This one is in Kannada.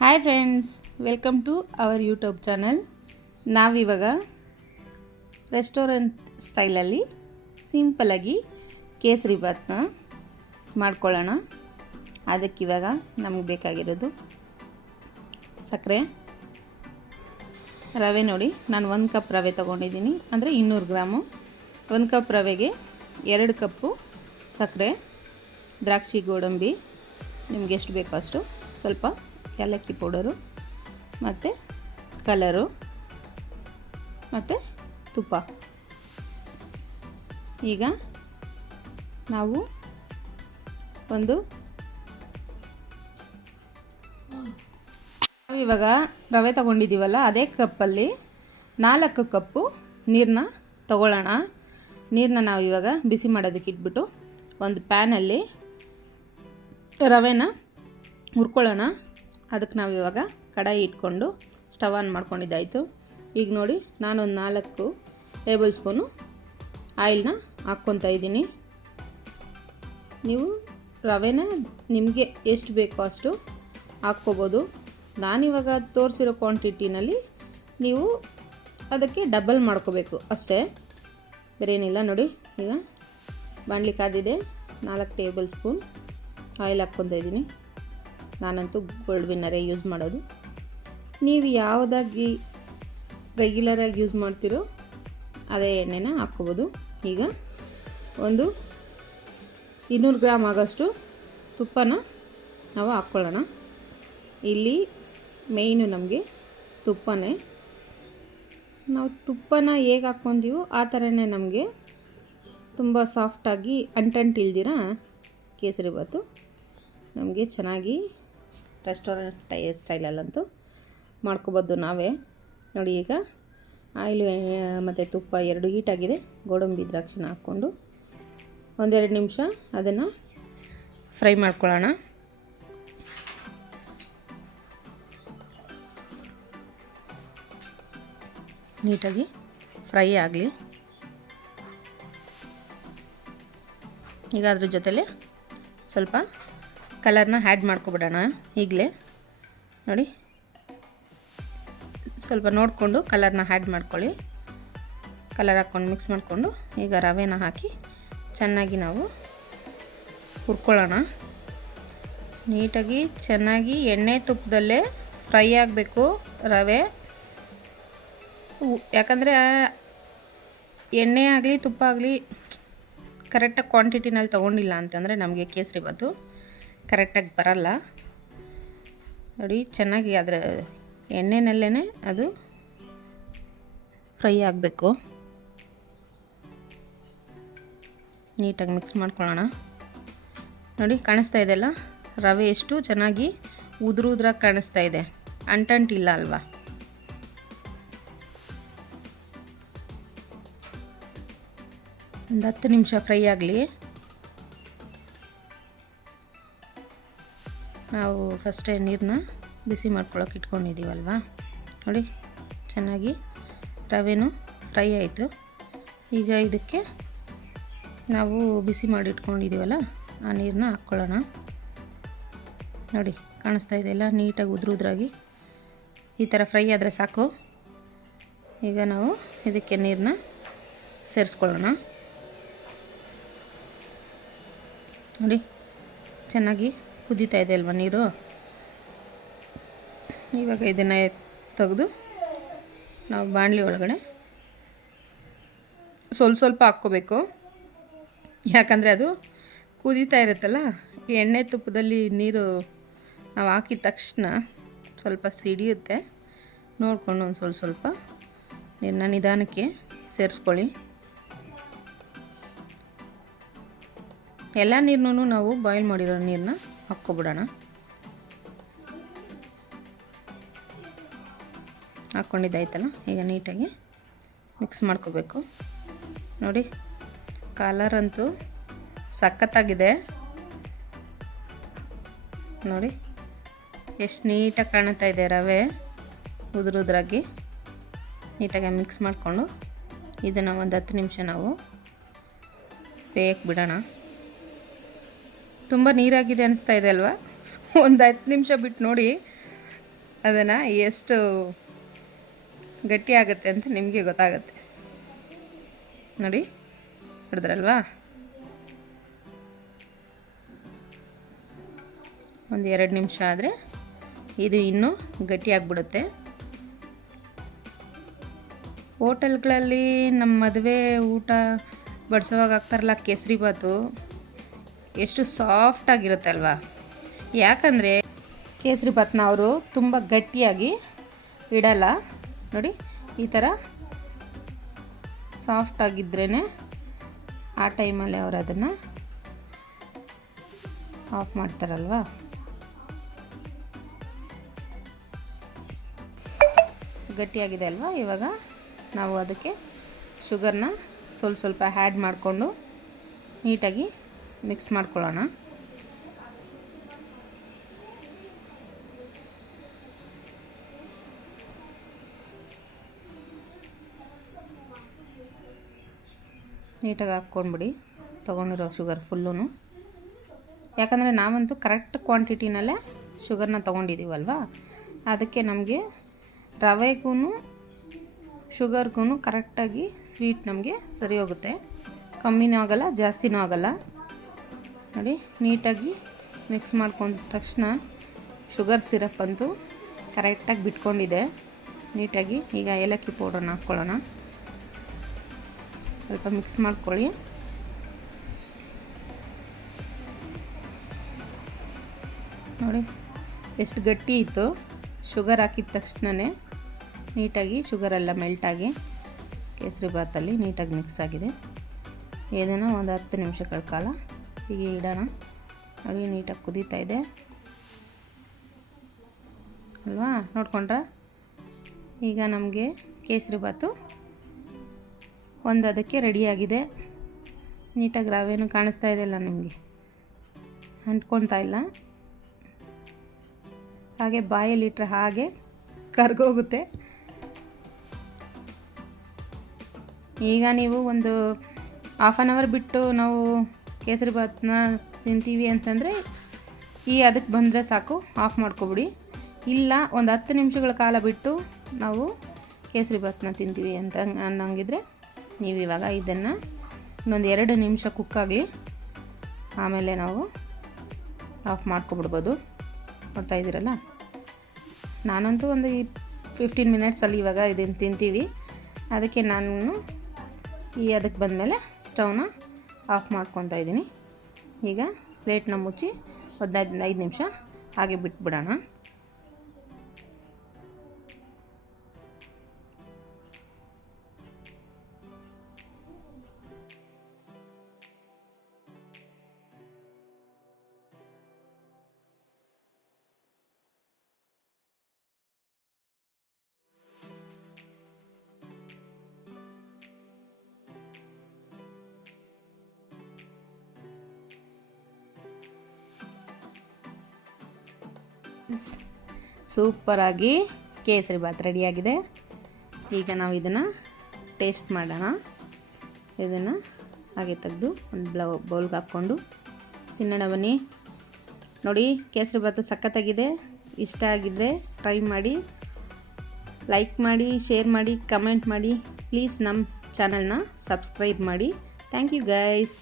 Hi friends, welcome to our YouTube channel. ನಾವಿವಾಗ ರೆಸ್ಟೋರೆಂಟ್ ಸ್ಟೈಲಲ್ಲಿ ಸಿಂಪಲಾಗಿ ಕೇಸರಿ ಬಾತ್ನ ಮಾಡ್ಕೊಳ್ಳೋಣ. ಅದಕ್ಕಿವಾಗ ನಮಗೆ ಬೇಕಾಗಿರೋದು ಸಕ್ಕರೆ, ರವೆ. ನೋಡಿ, ನಾನು 1 ಕಪ್ ರವೆ ತೊಗೊಂಡಿದ್ದೀನಿ, ಅಂದರೆ 200 ಗ್ರಾಮು. 1 ಕಪ್ ರವೆಗೆ 2 ಕಪ್ಪು ಸಕ್ಕರೆ, ದ್ರಾಕ್ಷಿ ಗೋಡಂಬಿ ನಿಮ್ಗೆ ಎಷ್ಟು ಬೇಕೋ ಅಷ್ಟು, ಸ್ವಲ್ಪ ಏಲಕ್ಕಿ ಪೌಡರು, ಮತ್ತು ಕಲರು, ಮತ್ತು ತುಪ್ಪ. ಈಗ ನಾವು ಇವಾಗ ರವೆ ತಗೊಂಡಿದ್ದೀವಲ್ಲ, ಅದೇ ಕಪ್ಪಲ್ಲಿ 4 ಕಪ್ಪು ನೀರನ್ನ ತಗೊಳ್ಳೋಣ. ನೀರನ್ನ ನಾವು ಇವಾಗ ಬಿಸಿ ಮಾಡೋದಕ್ಕೆ ಇಟ್ಬಿಟ್ಟು ಒಂದು ಪ್ಯಾನಲ್ಲಿ ರವೆನ ಹುರ್ಕೊಳ್ಳೋಣ. ಅದಕ್ಕೆ ನಾವು ಇವಾಗ ಕಡಾಯಿ ಇಟ್ಕೊಂಡು ಸ್ಟವ್ ಆನ್ ಮಾಡ್ಕೊಂಡಿದ್ದಾಯಿತು. ಈಗ ನೋಡಿ, ನಾನೊಂದು 4 ಟೇಬಲ್ ಸ್ಪೂನು ಆಯಿಲ್ನ ಹಾಕ್ಕೊತಾ ಇದ್ದೀನಿ. ನೀವು ರವೆನ ನಿಮಗೆ ಎಷ್ಟು ಬೇಕೋ ಅಷ್ಟು ಹಾಕ್ಕೋಬೋದು. ನಾನಿವಾಗ ತೋರಿಸಿರೋ ಕ್ವಾಂಟಿಟಿನಲ್ಲಿ ನೀವು ಅದಕ್ಕೆ ಡಬಲ್ ಮಾಡ್ಕೋಬೇಕು ಅಷ್ಟೇ, ಬೇರೆ ಏನಿಲ್ಲ. ನೋಡಿ, ಈಗ ಬಾಣಲಿ ಕಾದಿದೆ, 4 ಟೇಬಲ್ ಸ್ಪೂನ್ ಆಯಿಲ್ ಹಾಕ್ಕೊತಾ ಇದ್ದೀನಿ. ನಾನಂತೂ ಗೋಲ್ಡ್ ವಿನ್ನರೇ ಯೂಸ್ ಮಾಡೋದು. ನೀವು ಯಾವುದಾಗಿ ರೆಗ್ಯುಲರಾಗಿ ಯೂಸ್ ಮಾಡ್ತೀರೋ ಅದೇ ಎಣ್ಣೆನ ಹಾಕ್ಕೋಬೋದು. ಈಗ ಒಂದು 200 ಗ್ರಾಮ್ ಆಗೋಷ್ಟು ತುಪ್ಪನ ನಾವು ಹಾಕ್ಕೊಳ್ಳೋಣ. ಇಲ್ಲಿ ಮೇಯ್ನು ನಮಗೆ ತುಪ್ಪನೇ. ನಾವು ತುಪ್ಪನ ಹೇಗೆ ಹಾಕ್ಕೊಂತೀವೋ ಆ ಥರನೇ ನಮಗೆ ತುಂಬ ಸಾಫ್ಟಾಗಿ ಅಂಟಂಟಿಲ್ದಿರ ಕೇಸರಿ ಬಾತು ನಮಗೆ ಚೆನ್ನಾಗಿ ರೆಸ್ಟೋರೆಂಟ್ ಸ್ಟೈಲಲ್ಲಂತೂ ಮಾಡ್ಕೊಬೋದು ನಾವೇ. ನೋಡಿ, ಈಗ ಆಯಿಲು ಮತ್ತು ತುಪ್ಪ 2 ಹೀಟಾಗಿದೆ. ಗೋಡಂಬಿ ದ್ರಾಕ್ಷಿನ ಹಾಕ್ಕೊಂಡು 1-2 ನಿಮಿಷ ಅದನ್ನು ಫ್ರೈ ಮಾಡ್ಕೊಳ್ಳೋಣ. ನೀಟಾಗಿ ಫ್ರೈ ಆಗಲಿ. ಈಗ ಅದ್ರ ಜೊತೆಲೆ ಸ್ವಲ್ಪ ಕಲರ್ನ ಆ್ಯಡ್ ಮಾಡ್ಕೊಬಿಡೋಣ. ಈಗಲೇ ನೋಡಿ, ಸ್ವಲ್ಪ ನೋಡಿಕೊಂಡು ಕಲರ್ನ ಆ್ಯಡ್ ಮಾಡ್ಕೊಳ್ಳಿ. ಕಲರ್ ಹಾಕ್ಕೊಂಡು ಮಿಕ್ಸ್ ಮಾಡಿಕೊಂಡು ಈಗ ರವೆನ ಹಾಕಿ ಚೆನ್ನಾಗಿ ನಾವು ಹುರ್ಕೊಳ್ಳೋಣ. ನೀಟಾಗಿ ಚೆನ್ನಾಗಿ ಎಣ್ಣೆ ತುಪ್ಪದಲ್ಲೇ ಫ್ರೈ ಆಗಬೇಕು ರವೆ. ಯಾಕಂದರೆ ಎಣ್ಣೆ ಆಗಲಿ ತುಪ್ಪ ಆಗಲಿ ಕರೆಕ್ಟಾಗಿ ಕ್ವಾಂಟಿಟಿನಲ್ಲಿ ತೊಗೊಂಡಿಲ್ಲ ಅಂತಂದರೆ ನಮಗೆ ಕೇಸರಿ ಬಾತು ಕರೆಕ್ಟಾಗಿ ಬರಲ್ಲ. ನೋಡಿ, ಚೆನ್ನಾಗಿ ಅದರ ಎಣ್ಣೆನಲ್ಲೇ ಅದು ಫ್ರೈ ಆಗಬೇಕು. ನೀಟಾಗಿ ಮಿಕ್ಸ್ ಮಾಡ್ಕೊಳ್ಳೋಣ. ನೋಡಿ, ಕಾಣಿಸ್ತಾ ಇದೆಯಲ್ಲ, ರವೆ ಎಷ್ಟು ಚೆನ್ನಾಗಿ ಉದ್ರಾಗಿ ಕಾಣಿಸ್ತಾ ಇದೆ, ಅಂಟಂಟಿಲ್ಲ ಅಲ್ವಾ. ಒಂದು 10 ನಿಮಿಷ ಫ್ರೈ ಆಗಲಿ. ನಾವು ಫಸ್ಟೇ ನೀರನ್ನ ಬಿಸಿ ಮಾಡ್ಕೊಳ್ಳೋಕೆ ಇಟ್ಕೊಂಡಿದ್ದೀವಲ್ವ. ನೋಡಿ, ಚೆನ್ನಾಗಿ ರವೆನೂ ಫ್ರೈ ಆಯಿತು. ಈಗ ಇದಕ್ಕೆ ನಾವು ಬಿಸಿ ಮಾಡಿ ಇಟ್ಕೊಂಡಿದ್ದೀವಲ್ಲ ಆ ನೀರನ್ನ ಹಾಕ್ಕೊಳ್ಳೋಣ. ನೋಡಿ, ಕಾಣಿಸ್ತಾ ಇದೆಯಲ್ಲ, ನೀಟಾಗಿ ಉದ್ರಾಗಿ ಈ ಥರ ಫ್ರೈ ಆದರೆ ಸಾಕು. ಈಗ ನಾವು ಇದಕ್ಕೆ ನೀರನ್ನ ಸೇರಿಸ್ಕೊಳ್ಳೋಣ. ನೋಡಿ, ಚೆನ್ನಾಗಿ ಕುದೀತಾ ಇದೆ ಅಲ್ವ ನೀರು. ಇವಾಗ ಇದನ್ನು ತೆಗೆದು ನಾವು ಬಾಣಲಿ ಒಳಗಡೆ ಸ್ವಲ್ಪ ಹಾಕ್ಕೋಬೇಕು. ಯಾಕಂದರೆ ಅದು ಕುದೀತಾ ಇರುತ್ತಲ್ಲ, ಎಣ್ಣೆ ತುಪ್ಪದಲ್ಲಿ ನೀರು ನಾವು ಹಾಕಿದ ತಕ್ಷಣ ಸ್ವಲ್ಪ ಸಿಡಿಯುತ್ತೆ. ನೋಡಿಕೊಂಡು ಒಂದು ಸ್ವಲ್ಪ ನೀರನ್ನ ನಿಧಾನಕ್ಕೆ ಸೇರಿಸ್ಕೊಳ್ಳಿ. ಎಲ್ಲ ನೀರನ್ನೂ ನಾವು ಬಾಯ್ಲ್ ಮಾಡಿರೋ ನೀರನ್ನ ಹಾಕ್ಕೊಬಿಡೋಣ. ಹಾಕ್ಕೊಂಡಿದ್ದಾಯ್ತಲ್ಲ, ಈಗ ನೀಟಾಗಿ ಮಿಕ್ಸ್ ಮಾಡ್ಕೋಬೇಕು. ನೋಡಿ, ಕಲರ್ ಅಂತೂ ಸಖತ್ತಾಗಿದೆ. ನೋಡಿ, ಎಷ್ಟು ನೀಟಾಗಿ ಕಾಣ್ತಾ ಇದೆ ರವೆ ಉದ್ರಾಗಿ. ನೀಟಾಗಿ ಮಿಕ್ಸ್ ಮಾಡಿಕೊಂಡು ಇದನ್ನು ಒಂದು 10 ನಿಮಿಷ ನಾವು ಬೇಯಕ್ಕೆ ಬಿಡೋಣ. ತುಂಬ ನೀರಾಗಿದೆ ಅನಿಸ್ತಾ ಇದೆ ಅಲ್ವಾ? ಒಂದು 10 ನಿಮಿಷ ಬಿಟ್ಟು ನೋಡಿ, ಅದನ್ನು ಎಷ್ಟು ಗಟ್ಟಿ ಆಗುತ್ತೆ ಅಂತ ನಿಮಗೆ ಗೊತ್ತಾಗುತ್ತೆ. ನೋಡಿ, ಹಿಡಿದ್ರಲ್ವಾ? ಒಂದು 2 ನಿಮಿಷ ಆದರೆ ಇದು ಇನ್ನೂ ಗಟ್ಟಿಯಾಗಿಬಿಡುತ್ತೆ. ಹೋಟೆಲ್ಗಳಲ್ಲಿ ನಮ್ಮ ಮದುವೆ ಊಟ ಬಡಿಸೋವಾಗ ಹಾಕ್ತಾರಲ್ಲ ಕೇಸರಿಬಾತು, ಎಷ್ಟು ಸಾಫ್ಟಾಗಿರುತ್ತೆ ಅಲ್ವಾ? ಯಾಕಂದರೆ ಕೇಸರಿಬಾತನ್ನ ಅವರು ತುಂಬ ಗಟ್ಟಿಯಾಗಿ ಇಡಲ್ಲ. ನೋಡಿ, ಈ ಥರ ಸಾಫ್ಟಾಗಿದ್ರೇ ಆ ಟೈಮಲ್ಲಿ ಅವರು ಅದನ್ನು ಆಫ್ ಮಾಡ್ತಾರಲ್ವಾ. ಗಟ್ಟಿಯಾಗಿದೆ ಅಲ್ವಾ? ಇವಾಗ ನಾವು ಅದಕ್ಕೆ ಶುಗರ್ನ ಸ್ವಲ್ಪ ಆ್ಯಡ್ ಮಾಡಿಕೊಂಡು ನೀಟಾಗಿ ಮಿಕ್ಸ್ ಮಾಡ್ಕೊಳ್ಳೋಣ. ನೀಟಾಗಿ ಹಾಕ್ಕೊಂಡ್ಬಿಡಿ ತೊಗೊಂಡಿರೋ ಶುಗರ್ ಫುಲ್ಲೂ. ಯಾಕಂದರೆ ನಾವಂತೂ ಕರೆಕ್ಟ್ ಕ್ವಾಂಟಿಟಿನಲ್ಲೇ ಶುಗರ್ನ ತೊಗೊಂಡಿದ್ದೀವಲ್ವ, ಅದಕ್ಕೆ ನಮಗೆ ರವೆಗೂ ಶುಗರ್ಗೂ ಕರೆಕ್ಟಾಗಿ ಸ್ವೀಟ್ ನಮಗೆ ಸರಿ ಹೋಗುತ್ತೆ. ಕಮ್ಮಿನೂ ಆಗೋಲ್ಲ, ಜಾಸ್ತಿನೂ ಆಗೋಲ್ಲ. ನೋಡಿ, ನೀಟಾಗಿ ಮಿಕ್ಸ್ ಮಾಡ್ಕೊಂಡ ತಕ್ಷಣ ಶುಗರ್ ಸಿರಪ್ ಅಂತೂ ಕರೆಕ್ಟಾಗಿ ಬಿಟ್ಕೊಂಡಿದೆ ನೀಟಾಗಿ. ಈಗ ಏಲಕ್ಕಿ ಪೌಡರ್ನ ಹಾಕ್ಕೊಳ್ಳೋಣ. ಸ್ವಲ್ಪ ಮಿಕ್ಸ್ ಮಾಡ್ಕೊಳ್ಳಿ. ನೋಡಿ ಎಷ್ಟು ಗಟ್ಟಿ ಇತ್ತು. ಶುಗರ್ ಹಾಕಿದ ತಕ್ಷಣವೇ ನೀಟಾಗಿ ಶುಗರೆಲ್ಲ ಮೆಲ್ಟಾಗಿ ಕೇಸರಿಬಾತಲ್ಲಿ ನೀಟಾಗಿ ಮಿಕ್ಸ್ ಆಗಿದೆ. ಇದನ್ನು ಒಂದು 10 ನಿಮಿಷಗಳ ಕಾಲ ಹೀಗೆ ಇಡೋಣ. ನೋಡಿ, ನೀಟಾಗಿ ಕುದೀತಾ ಇದೆ ಅಲ್ವಾ? ನೋಡ್ಕೊಂಡ್ರೆ ಈಗ ನಮಗೆ ಕೇಸರಿಬಾತು ಅದಕ್ಕೆ ರೆಡಿಯಾಗಿದೆ. ನೀಟಾಗಿ ರವೆನೂ ಕಾಣಿಸ್ತಾ ಇದೆಯಲ್ಲ, ನಮಗೆ ಅಂಟ್ಕೊತಾ ಇಲ್ಲ. ಹಾಗೆ ಬಾಯಲ್ಲಿಟ್ಟರೆ ಹಾಗೆ ಕರ್ಗೋಗುತ್ತೆ. ಈಗ ನೀವು ಒಂದು 1/2 ಅವರ್ ಬಿಟ್ಟು ನಾವು ಕೇಸರಿಬಾತನ್ನ ತಿಂತೀವಿ ಅಂತಂದರೆ ಅದಕ್ಕೆ ಬಂದರೆ ಸಾಕು, ಆಫ್ ಮಾಡ್ಕೊಬಿಡಿ. ಇಲ್ಲ ಒಂದು 10 ನಿಮಿಷಗಳ ಕಾಲ ಬಿಟ್ಟು ನಾವು ಕೇಸರಿಬಾತನ್ನ ತಿಂತೀವಿ ಅಂತ ಅನ್ನಂಗಿದ್ರೆ ನೀವು ಇವಾಗ ಇದನ್ನು ಇನ್ನೊಂದು 2 ನಿಮಿಷ ಕುಕ್ಕಾಗಲಿ, ಆಮೇಲೆ ನಾವು ಆಫ್ ಮಾಡ್ಕೊಬಿಡ್ಬೋದು. ನೋಡ್ತಾ ಇದ್ದೀರಲ್ಲ, ನಾನಂತೂ ಒಂದು 15 ಮಿನಿಟ್ಸಲ್ಲಿ ಇವಾಗ ಇದನ್ನು ತಿಂತೀವಿ. ಅದಕ್ಕೆ ನಾನು ಅದಕ್ಕೆ ಬಂದಮೇಲೆ ಸ್ಟವ್ನ ಆಫ್ ಮಾಡ್ಕೊತಾ ಇದ್ದೀನಿ. ಈಗ ಪ್ಲೇಟ್ನ ಮುಚ್ಚಿ 15 ನಿಮಿಷ ಹಾಗೆ ಬಿಟ್ಬಿಡೋಣ. ಸೂಪರಾಗಿ ಕೇಸರಿಬಾತ್ ರೆಡಿಯಾಗಿದೆ. ಈಗ ನಾವು ಇದನ್ನು ಟೇಸ್ಟ್ ಮಾಡೋಣ. ಇದನ್ನು ಹಾಗೆ ತೆಗೆದು ಒಂದು ಬೌಲ್ಗೆ ಹಾಕ್ಕೊಂಡು ತಿನ್ನೋಣ ಬನ್ನಿ. ನೋಡಿ, ಕೇಸರಿಬಾತು ಸಖತ್ತಾಗಿದೆ. ಇಷ್ಟ ಆಗಿದ್ದರೆ ಟ್ರೈ ಮಾಡಿ, ಲೈಕ್ ಮಾಡಿ, ಶೇರ್ ಮಾಡಿ, ಕಮೆಂಟ್ ಮಾಡಿ. ಪ್ಲೀಸ್ ನಮ್ಮ ಚಾನಲ್ನ ಸಬ್ಸ್ಕ್ರೈಬ್ ಮಾಡಿ. Thank you guys.